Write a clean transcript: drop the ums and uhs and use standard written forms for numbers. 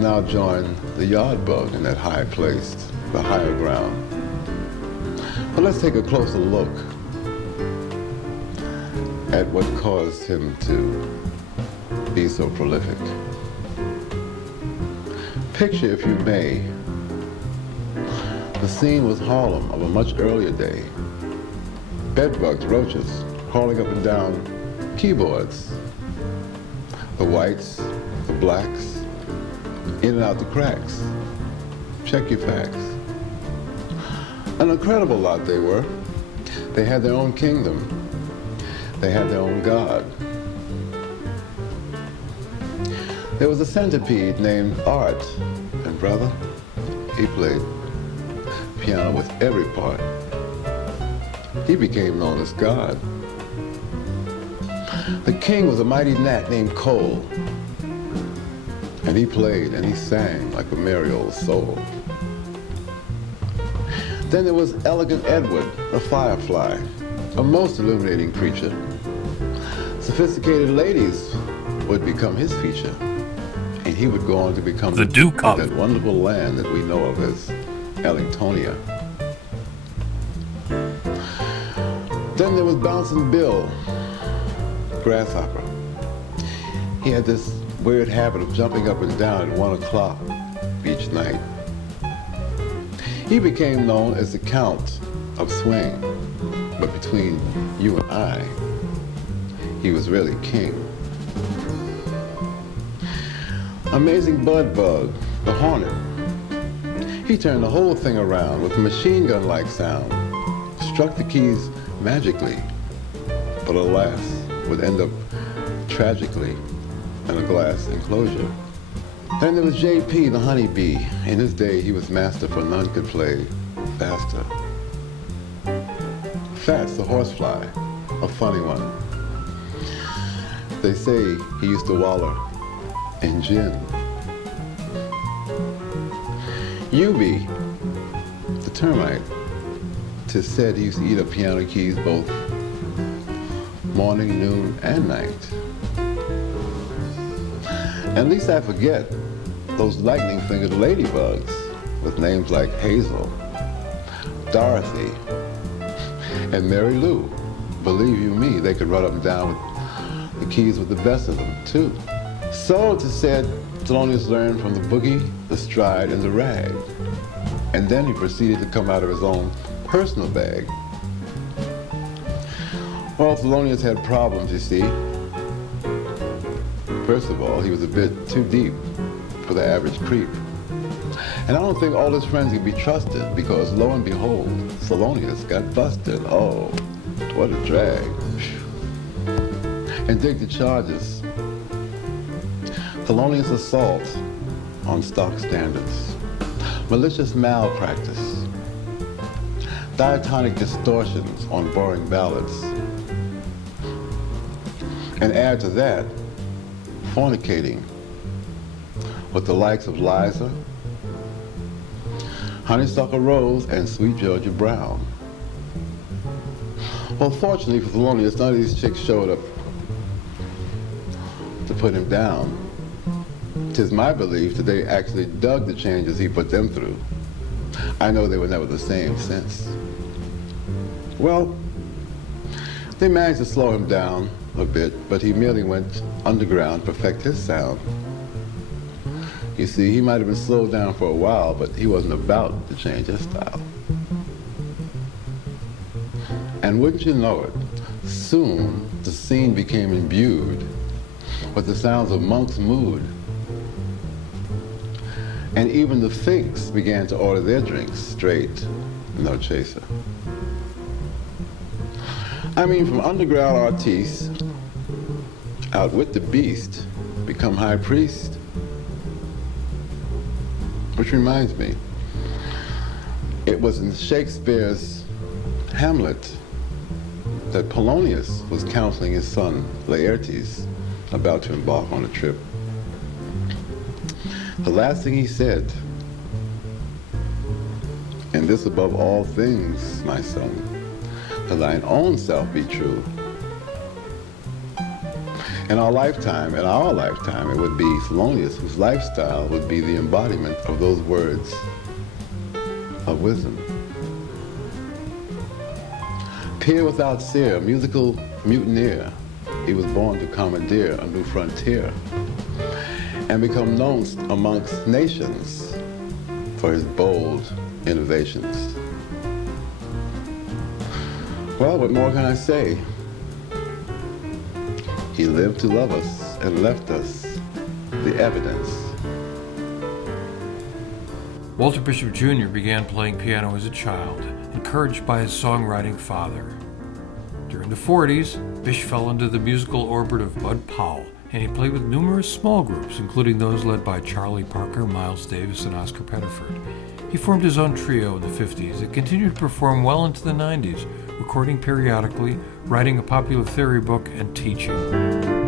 now joined the yard bug in that high place, the higher ground. But let's take a closer look at what caused him to be so prolific. Picture, if you may, the scene was Harlem of a much earlier day. Bedbugs, roaches, crawling up and down keyboards. The whites, the blacks, in and out the cracks. Check your facts. An incredible lot they were. They had their own kingdom. They had their own god. There was a centipede named Art, and brother, he played piano with every part. He became known as God. The king was a mighty gnat named Cole, and he played and he sang like a merry old soul. Then there was Elegant Edward, the firefly, a most illuminating creature. Sophisticated ladies would become his feature, and he would go on to become the Duke of that wonderful land that we know of as Ellingtonia. Then there was Bouncing Bill, grasshopper. He had this weird habit of jumping up and down at 1 o'clock each night. He became known as the Count of Swing, but between you and I, he was really king. Amazing Bud Bug, the Hornet. He turned the whole thing around with a machine gun-like sound, struck the keys magically, but alas, would end up tragically in a glass enclosure. Then there was JP, the honeybee. In his day, he was master, for none could play faster. Fats, the horsefly, a funny one. They say he used to waller in gin. Yubi, the termite. 'Tis said he used to eat up piano keys both morning, noon, and night. At least I forget those lightning-fingered ladybugs with names like Hazel, Dorothy, and Mary Lou. Believe you me, they could run up and down with the keys with the best of them, too. So, it is said, Thelonious learned from the boogie, the stride, and the rag. And then he proceeded to come out of his own personal bag. Well, Thelonious had problems, you see. First of all, he was a bit too deep for the average creep. And I don't think all his friends could be trusted, because lo and behold, Thelonious got busted. Oh, what a drag. And dig the charges. Thelonious assault on stock standards, malicious malpractice, diatonic distortions on boring ballads, and add to that, fornicating with the likes of Liza, Honeysuckle Rose, and Sweet Georgia Brown. Well, fortunately for Thelonious, none of these chicks showed up to put him down. 'Tis my belief that they actually dug the changes he put them through. I know they were never the same since. Well, they managed to slow him down a bit, but he merely went underground to perfect his sound. You see, he might have been slowed down for a while, but he wasn't about to change his style. And wouldn't you know it, soon the scene became imbued with the sounds of Monk's Mood. And even the Figs began to order their drinks straight, no chaser. I mean, from underground artistes, outwit the beast, become high priest. Which reminds me, it was in Shakespeare's Hamlet that Polonius was counseling his son, Laertes, about to embark on a trip. The last thing he said, and this above all things, my son, that thine own self be true. In our lifetime, it would be Thelonious, whose lifestyle would be the embodiment of those words of wisdom. Peer without seer, musical mutineer, he was born to commandeer a new frontier and become known amongst nations for his bold innovations. Well, what more can I say? He lived to love us and left us the evidence. Walter Bishop Jr. began playing piano as a child, encouraged by his songwriting father. During the 40s, Bish fell into the musical orbit of Bud Powell, and he played with numerous small groups, including those led by Charlie Parker, Miles Davis, and Oscar Pettiford. He formed his own trio in the 50s and continued to perform well into the 90s, recording periodically, writing a popular theory book, and teaching.